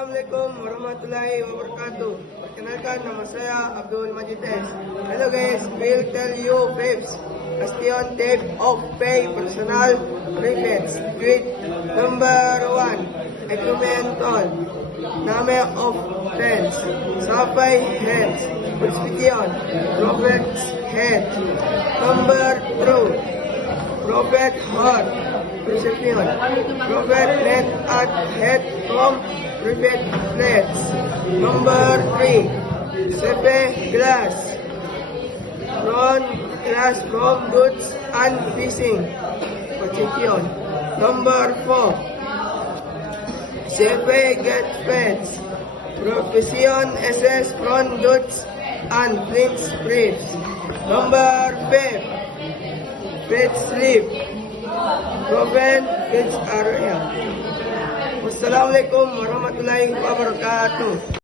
Assalamualaikum warahmatullahi wabarakatuh. Perkenalkan, nama saya Abdul Majid S. Hello guys, we'll tell you fifth question type of pay personal benefits with number 1. Incremental number of friends, supply heads, prescription, profits head. Number 2. Profit heart, prescription, profit net at head from private flats. Number 3. Sepe glass from goods and fishing. Prescription. Number 4. Sepe get feds. Profession SS from goods and flint spreads. Number 5. Pet sleep. Proven kids area. Wassalamualaikum warahmatullahi wabarakatuh.